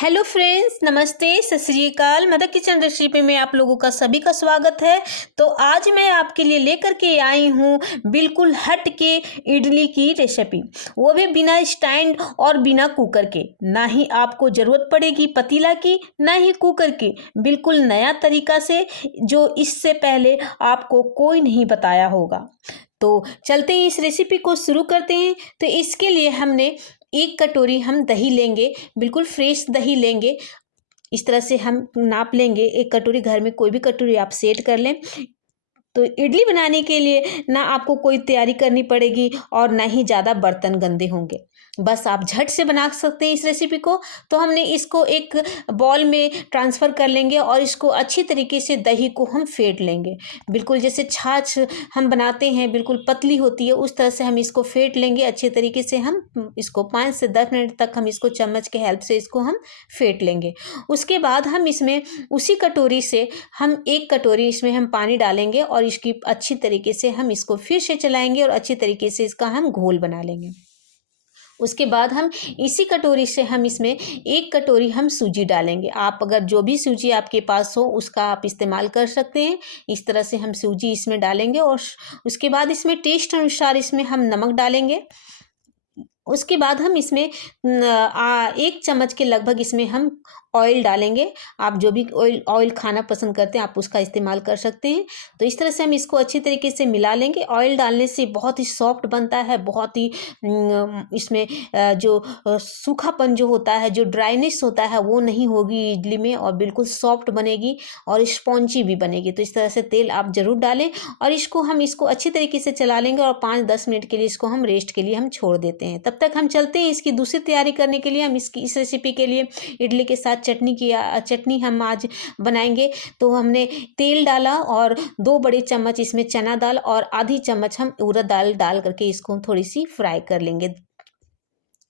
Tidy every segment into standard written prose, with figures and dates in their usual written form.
Hello friends, नमस्ते, सत श्री अकाल। मदर किचन रेसिपी में आप लोगों का सभी का स्वागत है। तो आज मैं आपके लिए लेकर के आई हूँ बिल्कुल हट के इडली की रेसिपी, वो भी बिना स्टैंड और बिना कुकर के। ना ही आपको ज़रूरत पड़ेगी पतीला की, ना ही कुकर की। बिल्कुल नया तरीका से, जो इससे पहले आपको कोई नहीं बताया होगा। तो चलते हैं, इस रेसिपी को शुरू करते हैं। तो इसके लिए हमने 1 कटोरी हम दही लेंगे, बिल्कुल फ्रेश दही लेंगे। इस तरह से हम नाप लेंगे। 1 कटोरी, घर में कोई भी कटोरी आप सेट कर लें। तो इडली बनाने के लिए ना आपको कोई तैयारी करनी पड़ेगी और ना ही ज़्यादा बर्तन गंदे होंगे। बस आप झट से बना सकते हैं इस रेसिपी को। तो हमने इसको एक बॉल में ट्रांसफ़र कर लेंगे और इसको अच्छी तरीके से दही को हम फेंट लेंगे। बिल्कुल जैसे छाछ हम बनाते हैं, बिल्कुल पतली होती है, उस तरह से हम इसको फेंट लेंगे अच्छे तरीके से। हम इसको 5 से 10 मिनट तक हम इसको चम्मच के हेल्प से इसको हम फेंट लेंगे। उसके बाद हम इसमें उसी कटोरी से हम 1 कटोरी इसमें हम पानी डालेंगे और इसकी अच्छी तरीके से हम इसको फिर से चलाएंगे और अच्छी तरीके से इसका हम घोल बना लेंगे। उसके बाद हम इसी कटोरी से हम इसमें 1 कटोरी हम सूजी डालेंगे। आप अगर जो भी सूजी आपके पास हो उसका आप इस्तेमाल कर सकते हैं। इस तरह से हम सूजी इसमें डालेंगे और उसके बाद इसमें टेस्ट अनुसार इसमें हम नमक डालेंगे। उसके बाद हम इसमें 1 चम्मच के लगभग इसमें हम ऑयल डालेंगे। आप जो भी ऑयल खाना पसंद करते हैं आप उसका इस्तेमाल कर सकते हैं। तो इस तरह से हम इसको अच्छी तरीके से मिला लेंगे। ऑयल डालने से बहुत ही सॉफ्ट बनता है, बहुत ही इसमें जो सूखापन जो होता है, जो ड्राइनेस होता है, वो नहीं होगी इडली में और बिल्कुल सॉफ्ट बनेगी और स्पॉन्जी भी बनेगी। तो इस तरह से तेल आप ज़रूर डालें और इसको अच्छी तरीके से चला लेंगे और 5-10 मिनट के लिए इसको हम रेस्ट के लिए हम छोड़ देते हैं। तब तक हम चलते हैं इसकी दूसरी तैयारी करने के लिए। हम इस रेसिपी के लिए इडली के साथ चटनी हम आज बनाएंगे। तो हमने तेल डाला और 2 बड़े चम्मच इसमें चना दाल और आधी चम्मच हम उड़द दाल डाल करके इसको थोड़ी सी फ्राई कर लेंगे।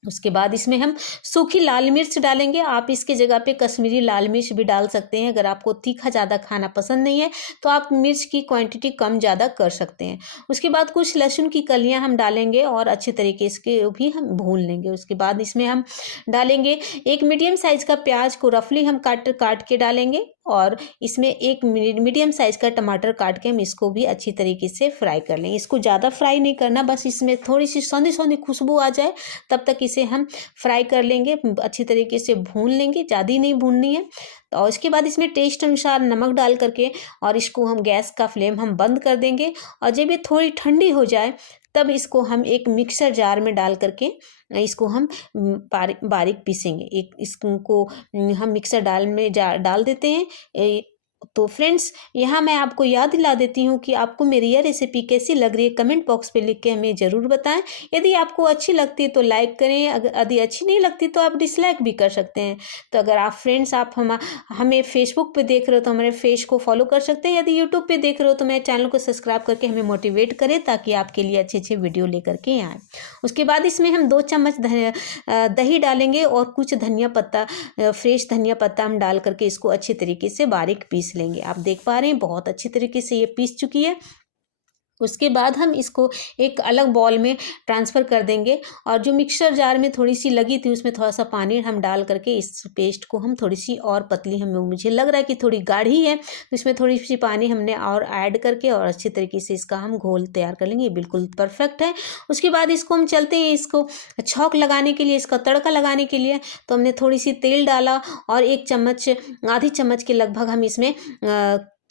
उसके बाद इसमें हम सूखी लाल मिर्च डालेंगे। आप इसकी जगह पे कश्मीरी लाल मिर्च भी डाल सकते हैं। अगर आपको तीखा ज़्यादा खाना पसंद नहीं है तो आप मिर्च की क्वांटिटी कम ज़्यादा कर सकते हैं। उसके बाद कुछ लहसुन की कलियां हम डालेंगे और अच्छे तरीके से भी हम भून लेंगे। उसके बाद इसमें हम डालेंगे एक मीडियम साइज़ का प्याज को रफली हम काट के डालेंगे और इसमें एक मीडियम साइज़ का टमाटर काट के हम इसको भी अच्छी तरीके से फ्राई कर लेंगे। इसको ज़्यादा फ्राई नहीं करना, बस इसमें थोड़ी सी सौंधी सौंधी खुशबू आ जाए तब तक इसे हम फ्राई कर लेंगे, अच्छी तरीके से भून लेंगे, ज़्यादा नहीं भूननी है। और इसके बाद इसमें टेस्ट अनुसार नमक डाल करके और इसको हम गैस का फ्लेम हम बंद कर देंगे। और जब ये थोड़ी ठंडी हो जाए तब इसको हम एक मिक्सर जार में डाल करके इसको हम बारीक पीसेंगे। इसको हम मिक्सर डाल देते हैं। तो फ्रेंड्स, यहाँ मैं आपको याद दिला देती हूँ कि आपको मेरी यह रेसिपी कैसी लग रही है, कमेंट बॉक्स पे लिख के हमें ज़रूर बताएं। यदि आपको अच्छी लगती है तो लाइक करें, अगर यदि अच्छी नहीं लगती तो आप डिसलाइक भी कर सकते हैं। तो अगर आप हमें फेसबुक पे देख रहे हो तो हमारे पेज को फॉलो कर सकते हैं। यदि यूट्यूब पे देख रहे हो तो मेरे चैनल को सब्सक्राइब करके हमें मोटिवेट करें ताकि आपके लिए अच्छे अच्छे वीडियो लेकर के आएँ। उसके बाद इसमें हम 2 चम्मच दही डालेंगे और कुछ धनिया पत्ता, फ्रेश धनिया पत्ता हम डाल करके इसको अच्छी तरीके से बारीक पीस लेंगे। आप देख पा रहे हैं बहुत अच्छी तरीके से ये पीस चुकी है। उसके बाद हम इसको एक अलग बॉल में ट्रांसफ़र कर देंगे और जो मिक्सर जार में थोड़ी सी लगी थी उसमें थोड़ा सा पानी हम डाल करके इस पेस्ट को हम थोड़ी सी और पतली, मुझे लग रहा है कि थोड़ी गाढ़ी है तो इसमें थोड़ी सी पानी हमने और ऐड करके और अच्छी तरीके से इसका हम घोल तैयार कर लेंगे। ये बिल्कुल परफेक्ट है। उसके बाद इसको हम चलते हैं, इसको छौंक लगाने के लिए, इसका तड़का लगाने के लिए तो हमने थोड़ी सी तेल डाला और आधी चम्मच के लगभग हम इसमें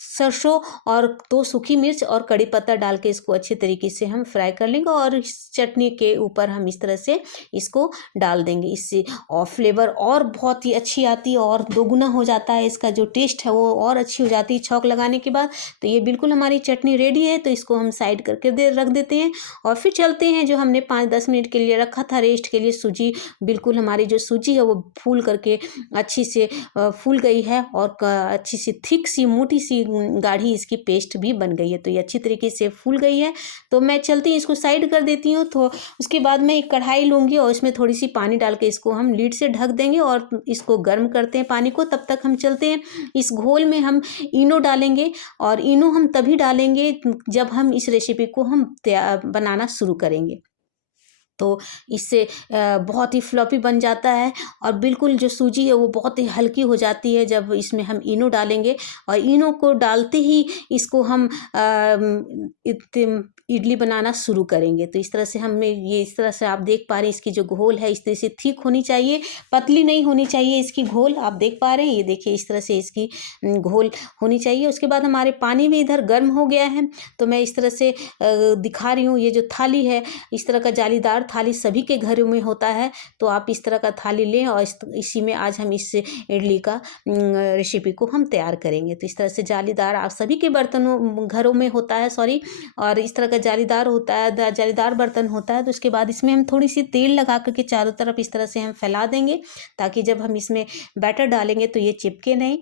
सरसों और 2 सूखी मिर्च और कड़ी पत्ता डाल के इसको अच्छे तरीके से हम फ्राई कर लेंगे और इस चटनी के ऊपर हम इस तरह से इसको डाल देंगे। इससे और फ्लेवर और बहुत ही अच्छी आती है और दोगुना हो जाता है, इसका जो टेस्ट है वो और अच्छी हो जाती है छौंक लगाने के बाद। तो ये बिल्कुल हमारी चटनी रेडी है। तो इसको हम साइड करके रख देते हैं और फिर चलते हैं जो हमने 5-10 मिनट के लिए रखा था रेस्ट के लिए सूजी। बिल्कुल हमारी जो सूजी है वो फूल करके अच्छी से फूल गई है और अच्छी सी थिक सी मोटी सी गाढ़ी इसकी पेस्ट भी बन गई है। तो ये अच्छी तरीके से फूल गई है। तो मैं चलती हूँ, इसको साइड कर देती हूँ। तो उसके बाद मैं एक कढ़ाई लूँगी और इसमें थोड़ी सी पानी डाल के इसको हम लीड से ढक देंगे और इसको गर्म करते हैं पानी को। तब तक हम चलते हैं, इस घोल में हम इनो डालेंगे और इनो हम तभी डालेंगे जब हम इस रेसिपी को हम बनाना शुरू करेंगे। तो इससे बहुत ही फ्लॉपी बन जाता है और बिल्कुल जो सूजी है वो बहुत ही हल्की हो जाती है जब इसमें हम इनो डालेंगे। और इनो को डालते ही इसको हम इडली बनाना शुरू करेंगे। तो इस तरह से हमें ये इस तरह से आप देख पा रहे हैं इसकी जो घोल है इस तरह से थिक होनी चाहिए, पतली नहीं होनी चाहिए इसकी घोल। आप देख पा रहे हैं, ये देखिए इस तरह से इसकी घोल होनी चाहिए। उसके बाद हमारे पानी भी इधर गर्म हो गया है, तो मैं इस तरह से दिखा रही हूँ। ये जो थाली है, इस तरह का जालीदार थाली सभी के घरों में होता है, तो आप इस तरह का थाली लें और इसी में आज हम इस इडली का रेसिपी को हम तैयार करेंगे। तो इस तरह से जालीदार आप सभी के बर्तनों घरों में होता है, सॉरी, और इस तरह का जालीदार होता है, जालीदार बर्तन होता है। तो उसके बाद इसमें हम थोड़ी सी तेल लगा करके चारों तरफ इस तरह से हम फैला देंगे, ताकि जब हम इसमें बैटर डालेंगे तो ये चिपके नहीं।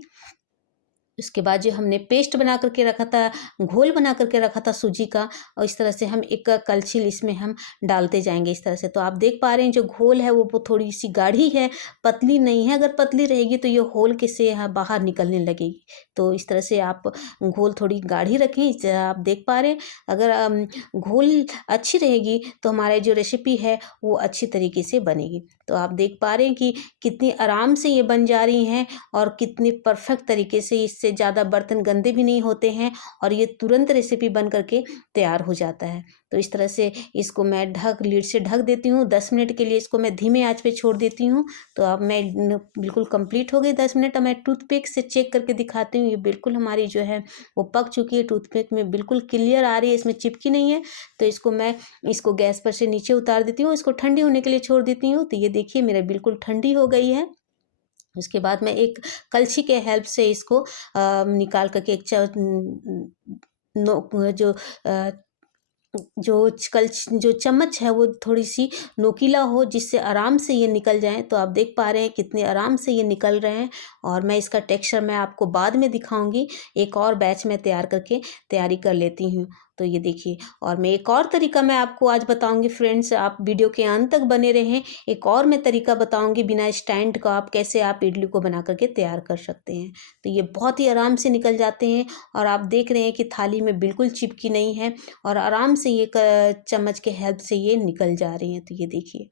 उसके बाद जो हमने पेस्ट बना करके रखा था, घोल बना करके रखा था सूजी का, और इस तरह से हम एक कलछी इसमें हम डालते जाएंगे इस तरह से। तो आप देख पा रहे हैं जो घोल है वो थोड़ी सी गाढ़ी है, पतली नहीं है। अगर पतली रहेगी तो ये होल के से बाहर निकलने लगेगी। तो इस तरह से आप घोल थोड़ी गाढ़ी रखें। इस आप देख पा रहे हैं, अगर घोल अच्छी रहेगी तो हमारी जो रेसिपी है वो अच्छी तरीके से बनेगी। तो आप देख पा रहे हैं कि कितनी आराम से ये बन जा रही हैं और कितनी परफेक्ट तरीके से, इससे ज़्यादा बर्तन गंदे भी नहीं होते हैं और ये तुरंत रेसिपी बन करके तैयार हो जाता है। तो इस तरह से इसको मैं लीड से ढक देती हूँ। 10 मिनट के लिए इसको मैं धीमे आंच पे छोड़ देती हूँ। तो अब मैं बिल्कुल कंप्लीट हो गई 10 मिनट। अब मैं टूथपिक से चेक करके दिखाती हूँ। ये बिल्कुल हमारी जो है वो पक चुकी है, टूथपिक में बिल्कुल क्लियर आ रही है, इसमें चिपकी नहीं है। तो इसको गैस पर से नीचे उतार देती हूँ, इसको ठंडी होने के लिए छोड़ देती हूँ। तो ये देखिए मेरा बिल्कुल ठंडी हो गई है। उसके बाद मैं एक कलछी के हेल्प से इसको निकाल करके एक जो अ, जो चम्मच है वो थोड़ी सी नोकीला हो, जिससे आराम से ये निकल जाए। तो आप देख पा रहे हैं कितने आराम से ये निकल रहे हैं। और मैं इसका टेक्सचर मैं आपको बाद में दिखाऊंगी। एक और बैच में तैयार करके तैयारी कर लेती हूँ। तो ये देखिए, और मैं एक और तरीका मैं आपको आज बताऊंगी फ्रेंड्स, आप वीडियो के अंत तक बने रहें। एक और मैं तरीका बताऊंगी बिना स्टैंड का आप कैसे आप इडली को बना करके तैयार कर सकते हैं। तो ये बहुत ही आराम से निकल जाते हैं और आप देख रहे हैं कि थाली में बिल्कुल चिपकी नहीं है और आराम से ये चम्मच के हेल्प से ये निकल जा रही हैं। तो ये देखिए,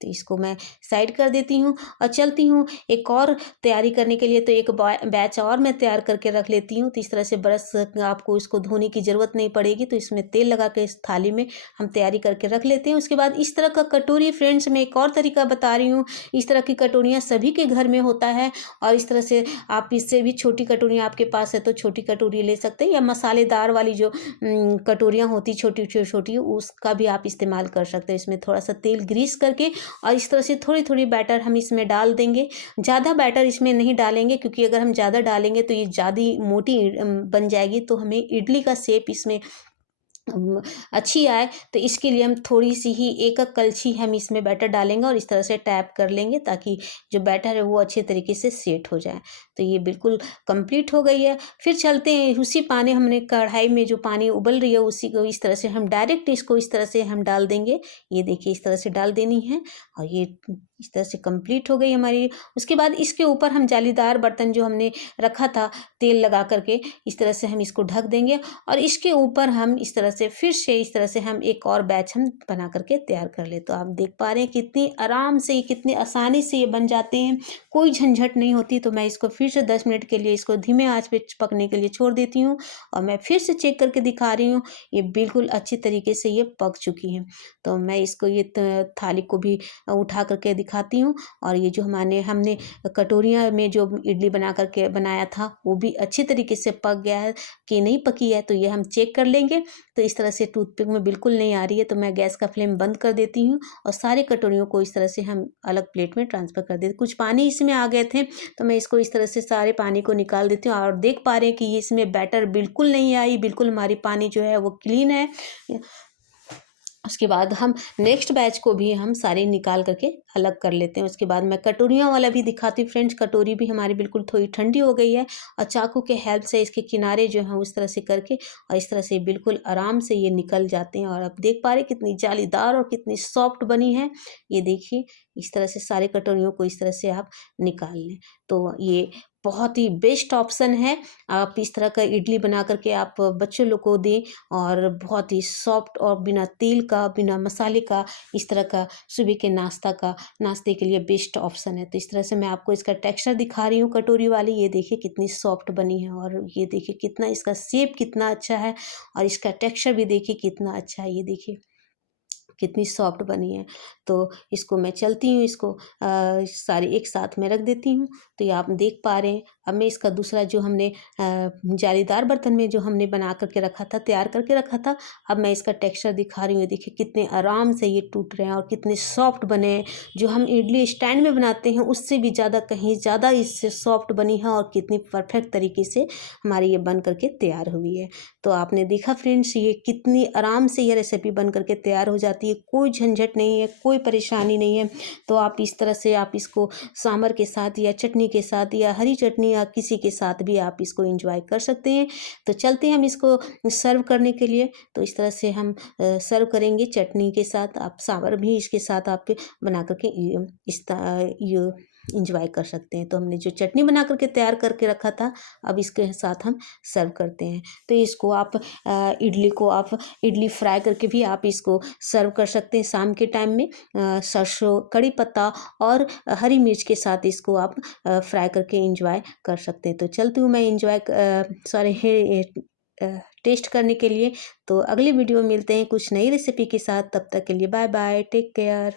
तो इसको मैं साइड कर देती हूँ और चलती हूँ एक और तैयारी करने के लिए। तो एक बैच और मैं तैयार करके रख लेती हूँ। तो इस तरह से ब्रश आपको इसको धोने की ज़रूरत नहीं पड़ेगी। तो इसमें तेल लगा के इस थाली में हम तैयारी करके रख लेते हैं। उसके बाद इस तरह का कटोरी, फ्रेंड्स मैं एक और तरीका बता रही हूँ। इस तरह की कटोरियाँ सभी के घर में होता है और इस तरह से आप इससे भी छोटी कटोरियाँ आपके पास है तो छोटी कटोरी ले सकते हैं, या मसालेदार वाली जो कटोरियाँ होती छोटी छोटी उसका भी आप इस्तेमाल कर सकते हैं। इसमें थोड़ा सा तेल ग्रीस करके और इस तरह से थोड़ी थोड़ी बैटर हम इसमें डाल देंगे। ज़्यादा बैटर इसमें नहीं डालेंगे, क्योंकि अगर हम ज़्यादा डालेंगे तो ये ज़्यादा मोटी बन जाएगी, तो हमें इडली का शेप इसमें अच्छी आए। तो इसके लिए हम थोड़ी सी ही एक कलछी हम इसमें बैटर डालेंगे और इस तरह से टैप कर लेंगे, ताकि जो बैटर है वो अच्छे तरीके से सेट हो जाए। तो ये बिल्कुल कंप्लीट हो गई है। फिर चलते हैं उसी पानी, हमने कढ़ाई में जो पानी उबल रही है उसी को इस तरह से हम डायरेक्ट इसको इस तरह से हम डाल देंगे। ये देखिए इस तरह से डाल देनी है और ये इस तरह से कंप्लीट हो गई हमारी। उसके बाद इसके ऊपर हम जालीदार बर्तन जो हमने रखा था तेल लगा करके, इस तरह से हम इसको ढक देंगे और इसके ऊपर हम इस तरह से फिर से इस तरह से हम एक और बैच हम बना करके तैयार कर ले। तो आप देख पा रहे हैं कितनी आराम से, कितनी आसानी से ये बन जाते हैं, कोई झंझट नहीं होती। तो मैं इसको फिर से 10 मिनट के लिए इसको धीमे आंच पे पकने के लिए छोड़ देती हूँ और मैं फिर से चेक करके दिखा रही हूँ। ये बिल्कुल अच्छी तरीके से ये पक चुकी हैं। तो मैं इसको ये थाली को भी उठा करके दिखाती हूँ और ये जो हमने कटोरियाँ में जो इडली बना करके बनाया था वो भी अच्छी तरीके से पक गया है कि नहीं पकी है, तो ये हम चेक कर लेंगे। तो इस तरह से टूथपिक में बिल्कुल नहीं आ रही है तो मैं गैस का फ्लेम बंद कर देती हूँ और सारे कटोरियों को इस तरह से हम अलग प्लेट में ट्रांसफ़र कर देते। कुछ पानी इसमें आ गए थे तो मैं इसको इस तरह से सारे पानी को निकाल देती हूँ और देख पा रहे हैं कि ये इसमें बैटर बिल्कुल नहीं आई, बिल्कुल हमारी पानी जो है वो क्लीन है। उसके बाद हम नेक्स्ट बैच को भी हम सारे निकाल करके अलग कर लेते हैं। उसके बाद मैं कटोरियों वाला भी दिखाती हूँ फ्रेंड्स। कटोरी भी हमारी बिल्कुल थोड़ी ठंडी हो गई है और चाकू के हेल्प से इसके किनारे जो हैं उस तरह से करके और इस तरह से बिल्कुल आराम से ये निकल जाते हैं। और आप देख पा रहे हैं कितनी जालीदार और कितनी सॉफ्ट बनी है। ये देखिए इस तरह से सारे कटोरियों को इस तरह से आप निकाल लें। तो ये बहुत ही बेस्ट ऑप्शन है। आप इस तरह का इडली बना करके आप बच्चों लोग को दें और बहुत ही सॉफ्ट और बिना तेल का, बिना मसाले का, इस तरह का सुबह के नाश्ते के लिए बेस्ट ऑप्शन है। तो इस तरह से मैं आपको इसका टेक्सचर दिखा रही हूँ कटोरी वाली। ये देखिए कितनी सॉफ्ट बनी है और ये देखिए कितना इसका शेप कितना अच्छा है और इसका टेक्सचर भी देखिए कितना अच्छा है। ये देखिए कितनी सॉफ्ट बनी है। तो इसको मैं चलती हूँ, इसको सारे एक साथ में रख देती हूँ। तो ये आप देख पा रहे हैं। अब मैं इसका दूसरा जो हमने जालीदार बर्तन में जो हमने बना करके रखा था, तैयार करके रखा था, अब मैं इसका टेक्सचर दिखा रही हूँ। देखिए कितने आराम से ये टूट रहे हैं और कितने सॉफ्ट बने हैं। जो हम इडली स्टैंड में बनाते हैं उससे भी ज़्यादा, कहीं ज़्यादा इससे सॉफ्ट बनी है और कितनी परफेक्ट तरीके से हमारी ये बन करके तैयार हुई है। तो आपने देखा फ्रेंड्स, ये कितनी आराम से ये रेसिपी बन करके तैयार हो जाती है। कोई झंझट नहीं है, कोई परेशानी नहीं है। तो आप इस तरह से आप इसको सांभर के साथ या चटनी के साथ या हरी चटनी या किसी के साथ भी आप इसको एंजॉय कर सकते हैं। तो चलते हैं हम इसको सर्व करने के लिए। तो इस तरह से हम सर्व करेंगे चटनी के साथ। आप सांभर भी इसके साथ आप बना करके ये इंजॉय कर सकते हैं। तो हमने जो चटनी बना करके तैयार करके रखा था, अब इसके साथ हम सर्व करते हैं। तो इसको आप इडली को आप इडली फ्राई करके भी आप इसको सर्व कर सकते हैं शाम के टाइम में। सरसों, कड़ी पत्ता और हरी मिर्च के साथ इसको आप फ्राई करके इंजॉय कर सकते हैं। तो चलती हूँ मैं टेस्ट करने के लिए। तो अगली वीडियो में मिलते हैं कुछ नई रेसिपी के साथ। तब तक के लिए बाय बाय, टेक केयर।